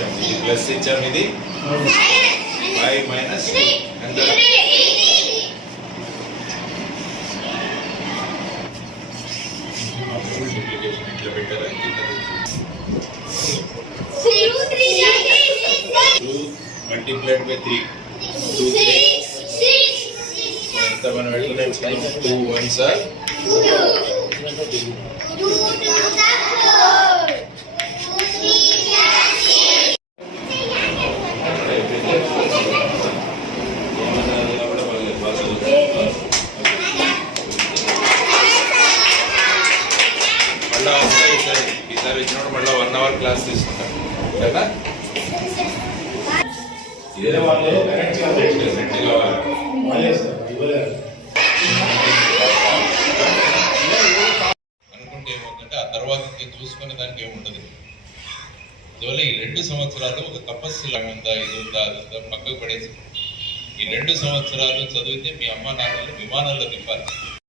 ఇచ్చాము, ఇది ప్లస్ ఇచ్చాము, ఇది 5 మైనస్ ఎంత? ఇట్లా పెట్టారా? 2 మల్టిప్లైడ్ బై 3 ఎంత మనం ఎట్లా 2 1s are 2 ఇచ్చినప్పుడు మళ్ళీ 1 అవర్ క్లాస్ తీసుకుంటాం కదా. అనుకుంటే ఏమవుతుందంటే ఆ తర్వాత చూసుకునే దానికి ఏముంటది. అందువల్ల ఈ 2 సంవత్సరాలు ఒక తపస్సు ఉందా, ఇది ఉందా, అదంతా పక్కకు పడేసి ఈ 2 సంవత్సరాలు చదివితే మీ అమ్మ నాన్నలు విమానంలో దింపాలి.